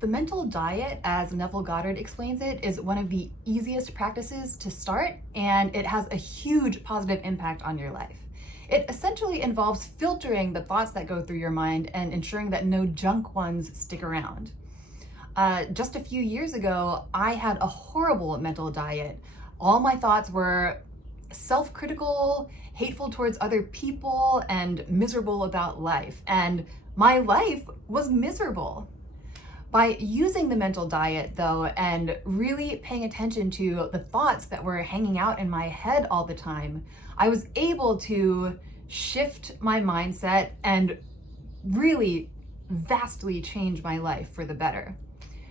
The mental diet, as Neville Goddard explains it, is one of the easiest practices to start, and it has a huge positive impact on your life. It essentially involves filtering the thoughts that go through your mind and ensuring that no junk ones stick around. Just a few years ago, I had a horrible mental diet. All my thoughts were self-critical, hateful towards other people, and miserable about life. And my life was miserable. By using the mental diet, though, and really paying attention to the thoughts that were hanging out in my head all the time, I was able to shift my mindset and really vastly change my life for the better.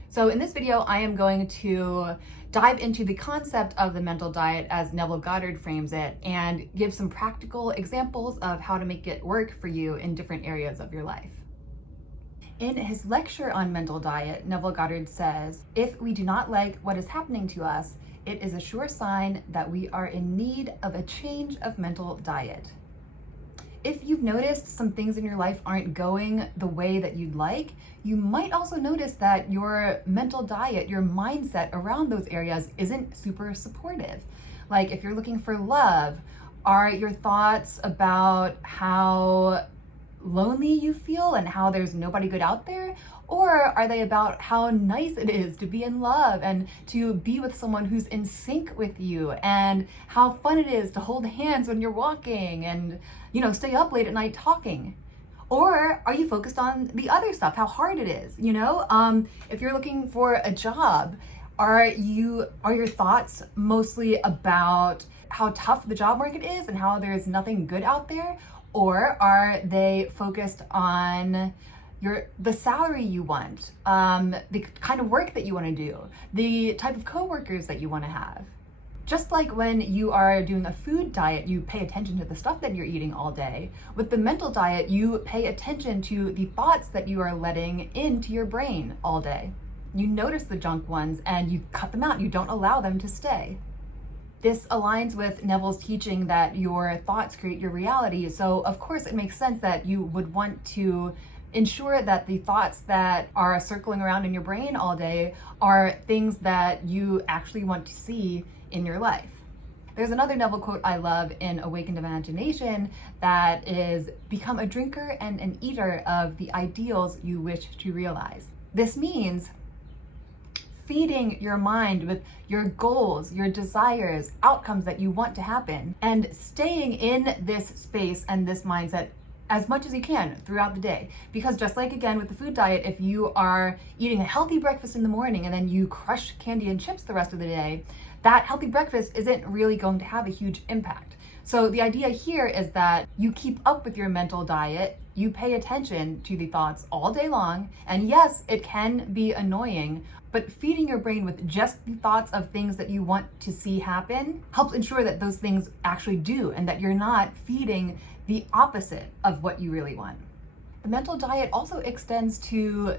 So in this video, I am going to dive into the concept of the mental diet as Neville Goddard frames it and give some practical examples of how to make it work for you in different areas of your life. In his lecture on mental diet, Neville Goddard says, "If we do not like what is happening to us, it is a sure sign that we are in need of a change of mental diet." If you've noticed some things in your life aren't going the way that you'd like, you might also notice that your mental diet, your mindset around those areas isn't super supportive. Like if you're looking for love, are your thoughts about how lonely you feel and how there's nobody good out there? Or are they about how nice it is to be in love and to be with someone who's in sync with you, and how fun it is to hold hands when you're walking and, stay up late at night talking? Or are you focused on the other stuff, how hard it is? If you're looking for a job, are your thoughts mostly about how tough the job market is and how there's nothing good out there? Or are they focused on the salary you want, the kind of work that you want to do, the type of coworkers that you want to have? Just like when you are doing a food diet, you pay attention to the stuff that you're eating all day. With the mental diet, you pay attention to the thoughts that you are letting into your brain all day. You notice the junk ones and you cut them out. You don't allow them to stay. This aligns with Neville's teaching that your thoughts create your reality. So of course it makes sense that you would want to ensure that the thoughts that are circling around in your brain all day are things that you actually want to see in your life. There's another Neville quote I love in Awakened Imagination that is, "Become a drinker and an eater of the ideals you wish to realize." This means feeding your mind with your goals, your desires, outcomes that you want to happen, and staying in this space and this mindset as much as you can throughout the day. Because just like again with the food diet, if you are eating a healthy breakfast in the morning and then you crush candy and chips the rest of the day, that healthy breakfast isn't really going to have a huge impact. So the idea here is that you keep up with your mental diet, you pay attention to the thoughts all day long, and yes, it can be annoying, but feeding your brain with just the thoughts of things that you want to see happen helps ensure that those things actually do, and that you're not feeding the opposite of what you really want. The mental diet also extends to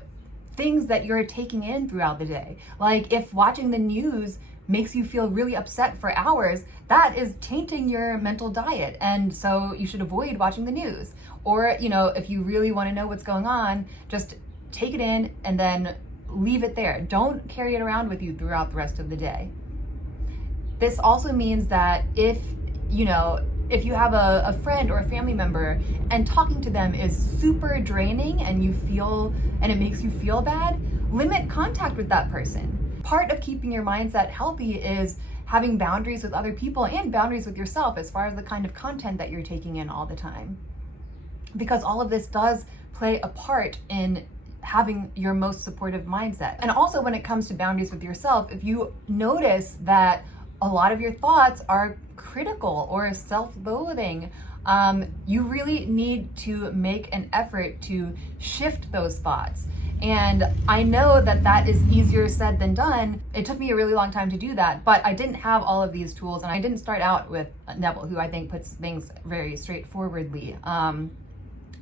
things that you're taking in throughout the day. Like if watching the news makes you feel really upset for hours, that is tainting your mental diet. And so you should avoid watching the news. Or, if you really want to know what's going on, just take it in and then leave it there. Don't carry it around with you throughout the rest of the day. This also means that if you have a friend or a family member and talking to them is super draining and it makes you feel bad, limit contact with that person. Part of keeping your mindset healthy is having boundaries with other people and boundaries with yourself as far as the kind of content that you're taking in all the time. Because all of this does play a part in having your most supportive mindset. And also when it comes to boundaries with yourself, if you notice that a lot of your thoughts are critical or self-loathing, you really need to make an effort to shift those thoughts. And I know that is easier said than done. It took me a really long time to do that, but I didn't have all of these tools, and I didn't start out with Neville, who I think puts things very straightforwardly,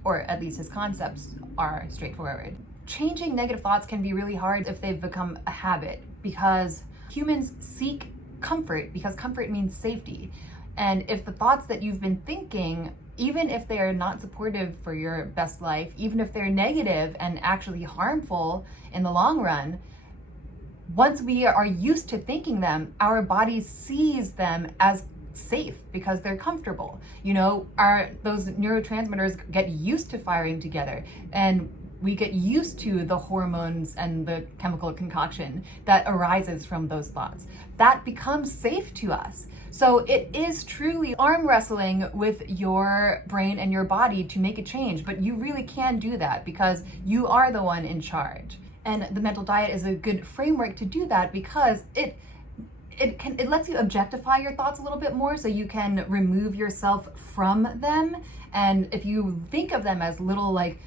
or at least his concepts are straightforward. Changing negative thoughts can be really hard if they've become a habit, because humans seek comfort because comfort means safety. And if the thoughts that you've been thinking even if they are not supportive for your best life, even if they're negative and actually harmful in the long run, once we are used to thinking them, our body sees them as safe because they're comfortable. Those neurotransmitters get used to firing together, and we get used to the hormones and the chemical concoction that arises from those thoughts. That becomes safe to us. So it is truly arm wrestling with your brain and your body to make a change, but you really can do that because you are the one in charge. And the mental diet is a good framework to do that because it lets you objectify your thoughts a little bit more, so you can remove yourself from them. And if you think of them as little like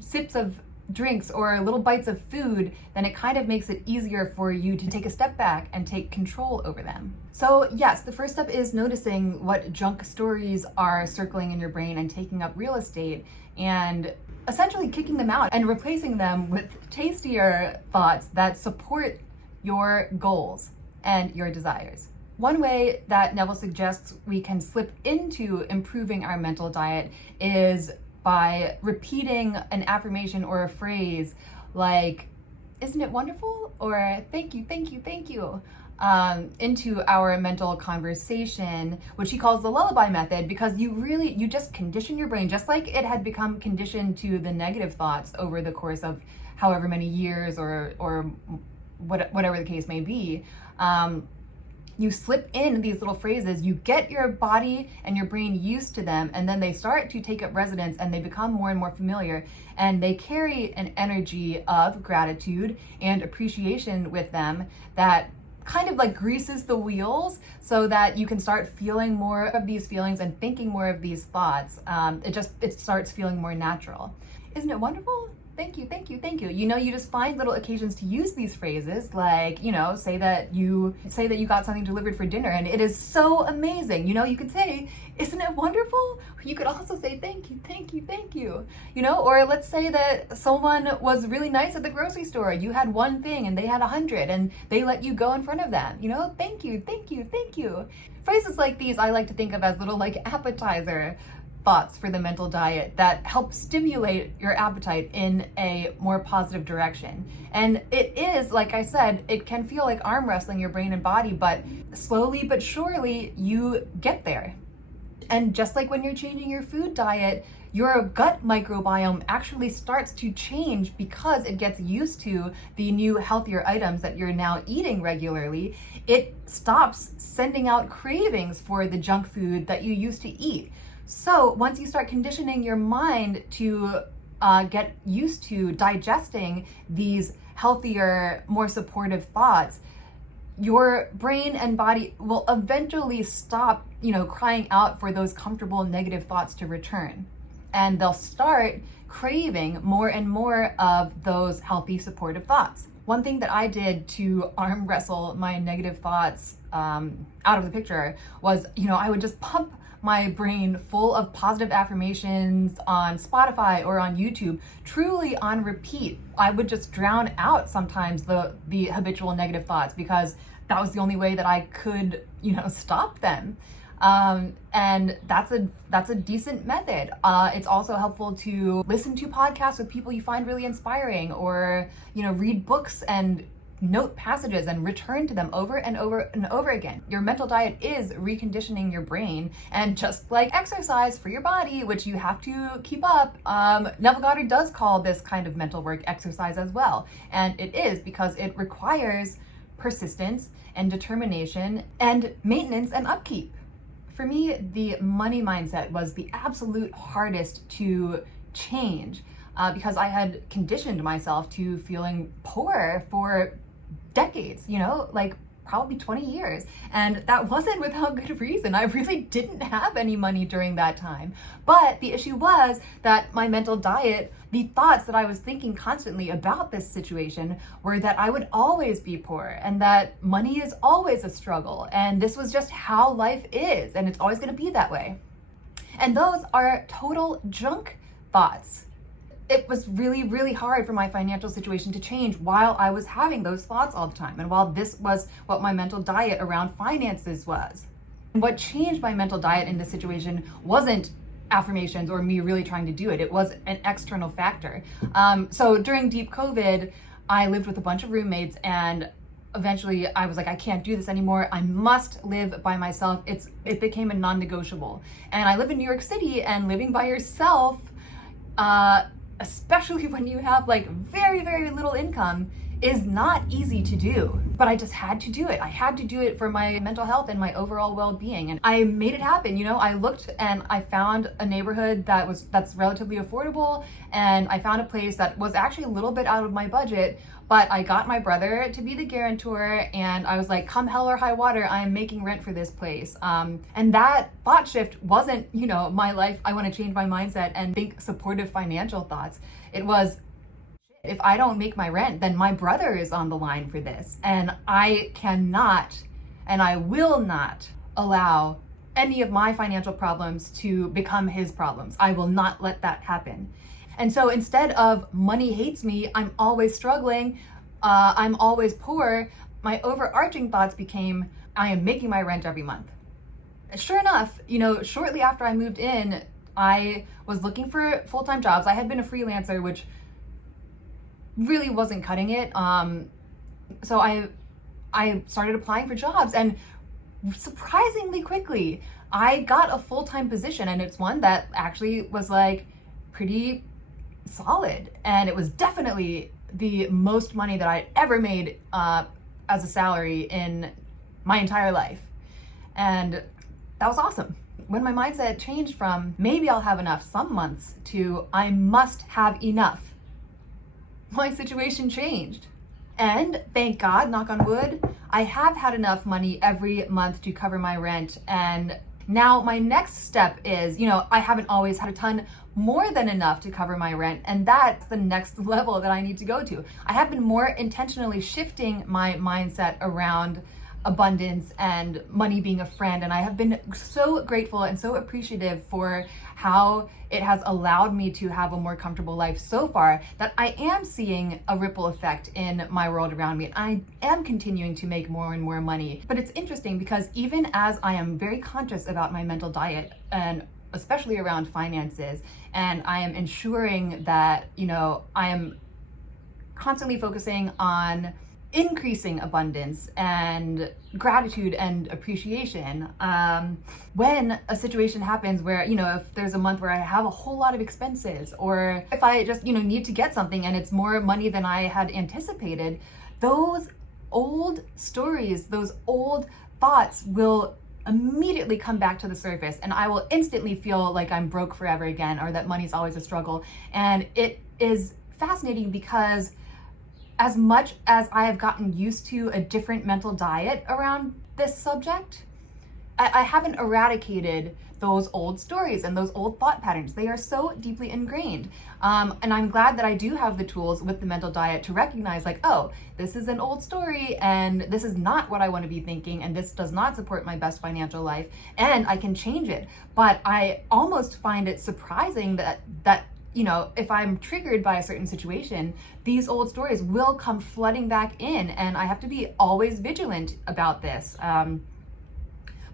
sips of drinks or little bites of food, then it kind of makes it easier for you to take a step back and take control over them. So yes, the first step is noticing what junk stories are circling in your brain and taking up real estate, and essentially kicking them out and replacing them with tastier thoughts that support your goals and your desires. One way that Neville suggests we can slip into improving our mental diet is by repeating an affirmation or a phrase like, "Isn't it wonderful?" or "Thank you, thank you, thank you," into our mental conversation, which he calls the lullaby method, because you just condition your brain, just like it had become conditioned to the negative thoughts over the course of however many years or whatever the case may be. You slip in these little phrases, you get your body and your brain used to them, and then they start to take up residence and they become more and more familiar, and they carry an energy of gratitude and appreciation with them that kind of like greases the wheels so that you can start feeling more of these feelings and thinking more of these thoughts. It starts feeling more natural. Isn't it wonderful? Thank you, thank you, thank you. You just find little occasions to use these phrases, like, say that you got something delivered for dinner and it is so amazing. You could say, "Isn't it wonderful?" You could also say, "Thank you, thank you, thank you." Or let's say that someone was really nice at the grocery store. You had one thing and they had 100 and they let you go in front of them. "Thank you, thank you, thank you." Phrases like these I like to think of as little like appetizer thoughts for the mental diet that help stimulate your appetite in a more positive direction. And it is, like I said, it can feel like arm wrestling your brain and body, but slowly but surely you get there. And just like when you're changing your food diet, your gut microbiome actually starts to change because it gets used to the new healthier items that you're now eating regularly. It stops sending out cravings for the junk food that you used to eat. So once you start conditioning your mind to get used to digesting these healthier, more supportive thoughts, your brain and body will eventually stop, crying out for those comfortable negative thoughts to return. And they'll start craving more and more of those healthy, supportive thoughts. One thing that I did to arm wrestle my negative thoughts out of the picture was, I would just pump my brain full of positive affirmations on Spotify or on YouTube, truly on repeat. I would just drown out sometimes the habitual negative thoughts because that was the only way that I could, stop them. And that's a decent method. It's also helpful to listen to podcasts with people you find really inspiring, or, read books and note passages and return to them over and over and over again. Your mental diet is reconditioning your brain, and just like exercise for your body, which you have to keep up, Neville Goddard does call this kind of mental work exercise as well. And it is because it requires persistence and determination and maintenance and upkeep. For me, the money mindset was the absolute hardest to change because I had conditioned myself to feeling poor for decades, like probably 20 years. And that wasn't without good reason. I really didn't have any money during that time. But the issue was that my mental diet, the thoughts that I was thinking constantly about this situation were that I would always be poor and that money is always a struggle. And this was just how life is, and it's always going to be that way. And those are total junk thoughts. It was really, really hard for my financial situation to change while I was having those thoughts all the time, and while this was what my mental diet around finances was. And what changed my mental diet in this situation wasn't affirmations or me really trying to do it. It was an external factor. So during deep COVID, I lived with a bunch of roommates, and eventually I was like, I can't do this anymore. I must live by myself. It became a non-negotiable. And I live in New York City, and living by yourself, especially when you have like very, very little income, is not easy to do. But I just had to do it. I had to do it for my mental health and my overall well-being. And I made it happen. You know, I looked and I found a neighborhood that's relatively affordable, and I found a place that was actually a little bit out of my budget, but I got my brother to be the guarantor, and I was like, come hell or high water, I am making rent for this place. And that thought shift wasn't, you know, my life, I want to change my mindset and think supportive financial thoughts. It was, if I don't make my rent, then my brother is on the line for this. And I cannot, and I will not allow any of my financial problems to become his problems. I will not let that happen. And so instead of money hates me, I'm always struggling, I'm always poor, my overarching thoughts became, I am making my rent every month. Sure enough, you know, shortly after I moved in, I was looking for full-time jobs. I had been a freelancer, which really wasn't cutting it. So I started applying for jobs, and surprisingly quickly, I got a full-time position, and it's one that actually was like pretty solid, and it was definitely the most money that I'd ever made as a salary in my entire life. And that was awesome. When my mindset changed from maybe I'll have enough some months to I must have enough, my situation changed. And thank God, knock on wood, I have had enough money every month to cover my rent. And now my next step is, you know, I haven't always had a ton more than enough to cover my rent, and that's the next level that I need to go to. I have been more intentionally shifting my mindset around abundance and money being a friend, and I have been so grateful and so appreciative for how it has allowed me to have a more comfortable life so far, that I am seeing a ripple effect in my world around me. I am continuing to make more and more money. But it's interesting because even as I am very conscious about my mental diet, and especially around finances, and I am ensuring that, you know, I am constantly focusing on increasing abundance and gratitude and appreciation. When a situation happens where, you know, if there's a month where I have a whole lot of expenses, or if I just, you know, need to get something and it's more money than I had anticipated, those old stories, those old thoughts will immediately come back to the surface, and I will instantly feel like I'm broke forever again, or that money's always a struggle. And it is fascinating because as much as I have gotten used to a different mental diet around this subject, I haven't eradicated those old stories and those old thought patterns. They are so deeply ingrained. And I'm glad that I do have the tools with the mental diet to recognize, like, oh, this is an old story, and this is not what I want to be thinking, and this does not support my best financial life, and I can change it. But I almost find it surprising that you know, if I'm triggered by a certain situation, these old stories will come flooding back in, and I have to be always vigilant about this.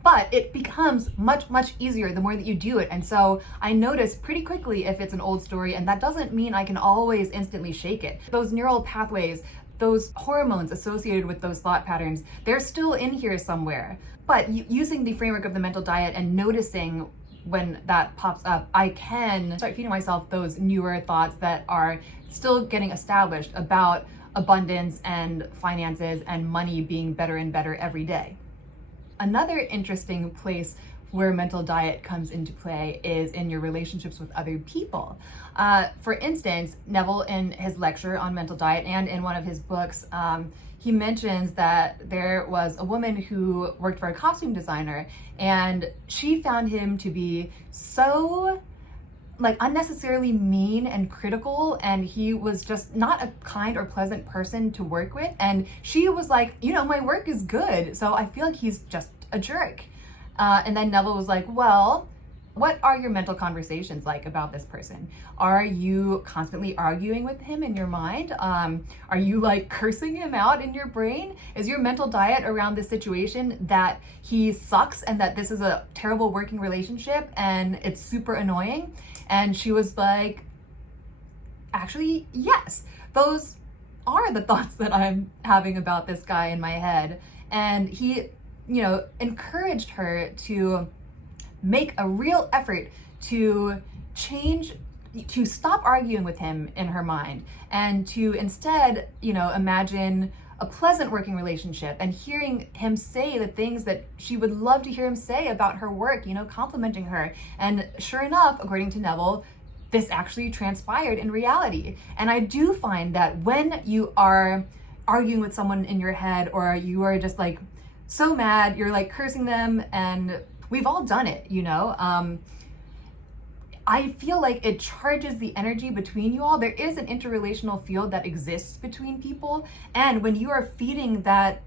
But it becomes much, much easier the more that you do it. And so I notice pretty quickly if it's an old story, and that doesn't mean I can always instantly shake it. Those neural pathways, those hormones associated with those thought patterns, they're still in here somewhere. But using the framework of the mental diet and noticing when that pops up, I can start feeding myself those newer thoughts that are still getting established about abundance and finances and money being better and better every day. Another interesting place where mental diet comes into play is in your relationships with other people. For instance, Neville, in his lecture on mental diet and in one of his books, he mentions that there was a woman who worked for a costume designer, and she found him to be so like unnecessarily mean and critical, and he was just not a kind or pleasant person to work with. And she was like, you know, my work is good, so I feel like he's just a jerk. And then Neville was like, well, What are your mental conversations like about this person? Are you constantly arguing with him in your mind? Are you like cursing him out in your brain? Is your mental diet around this situation that he sucks and that this is a terrible working relationship and it's super annoying? And she was like, actually, yes, those are the thoughts that I'm having about this guy in my head. And he, encouraged her to make a real effort to change, to stop arguing with him in her mind, and to instead, imagine a pleasant working relationship and hearing him say the things that she would love to hear him say about her work, complimenting her. And sure enough, according to Neville, this actually transpired in reality. And I do find that when you are arguing with someone in your head, or you are just like so mad, you're like cursing them, and we've all done it, I feel like it charges the energy between you all. There is an interrelational field that exists between people. And when you are feeding that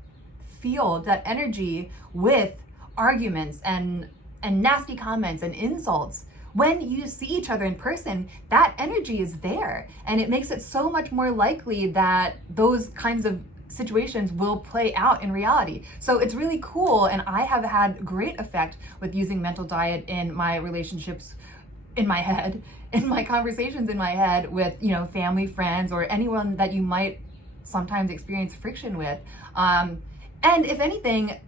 field, that energy, with arguments and nasty comments and insults, when you see each other in person, that energy is there. And it makes it so much more likely that those kinds of situations will play out in reality. So it's really cool, and I have had great effect with using mental diet in my relationships in my head, in my conversations in my head with, family, friends, or anyone that you might sometimes experience friction with. And if anything,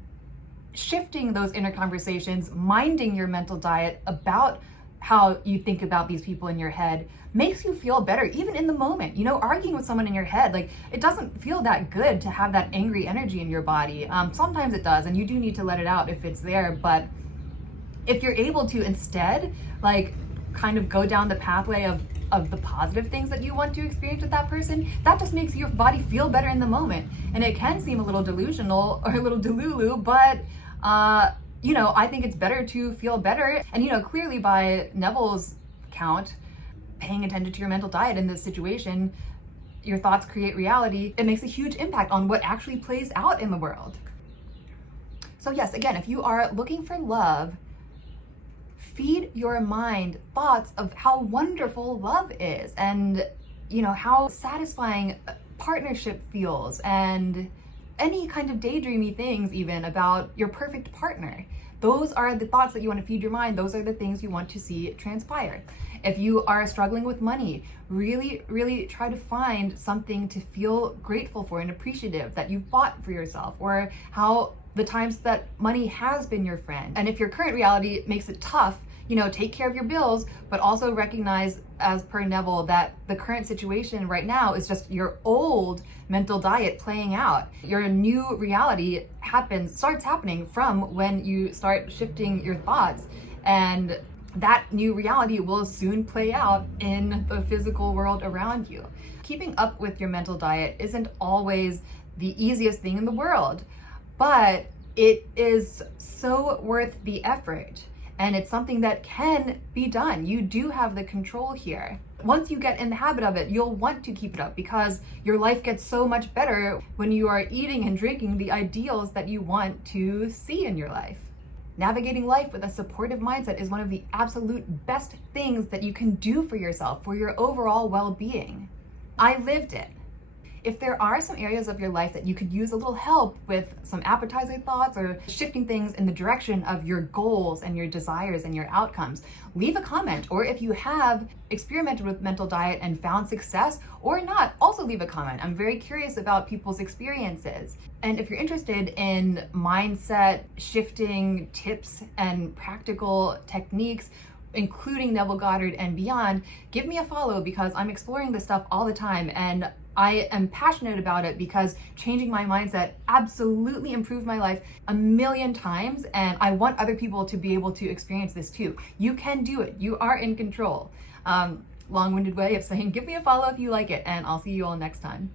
shifting those inner conversations, minding your mental diet about how you think about these people in your head, makes you feel better even in the moment. Arguing with someone in your head, like, it doesn't feel that good to have that angry energy in your body. Sometimes it does, and you do need to let it out if it's there. But if you're able to instead, like, kind of go down the pathway of the positive things that you want to experience with that person, that just makes your body feel better in the moment. And it can seem a little delusional or a little delulu, but I think it's better to feel better. And, clearly by Neville's count, paying attention to your mental diet in this situation, your thoughts create reality. It makes a huge impact on what actually plays out in the world. So yes, again, if you are looking for love, feed your mind thoughts of how wonderful love is, and, how satisfying partnership feels, and any kind of daydreamy things even about your perfect partner. Those are the thoughts that you want to feed your mind. Those are the things you want to see transpire. If you are struggling with money, really, really try to find something to feel grateful for and appreciative that you've bought for yourself, or how the times that money has been your friend. And if your current reality makes it tough, take care of your bills, but also recognize, as per Neville, that the current situation right now is just your old mental diet playing out. Your new reality starts happening from when you start shifting your thoughts, and that new reality will soon play out in the physical world around you. Keeping up with your mental diet isn't always the easiest thing in the world, but it is so worth the effort. And it's something that can be done. You do have the control here. Once you get in the habit of it, you'll want to keep it up, because your life gets so much better when you are eating and drinking the ideals that you want to see in your life. Navigating life with a supportive mindset is one of the absolute best things that you can do for yourself, for your overall well-being. I lived it. If there are some areas of your life that you could use a little help with, some appetizer thoughts, or shifting things in the direction of your goals and your desires and your outcomes, leave a comment. Or if you have experimented with mental diet and found success or not, also leave a comment. I'm very curious about people's experiences. And if you're interested in mindset shifting tips and practical techniques, including Neville Goddard and beyond, give me a follow, because I'm exploring this stuff all the time, and I am passionate about it because changing my mindset absolutely improved my life a million times, and I want other people to be able to experience this too. You can do it. You are in control. Long-winded way of saying give me a follow if you like it, and I'll see you all next time.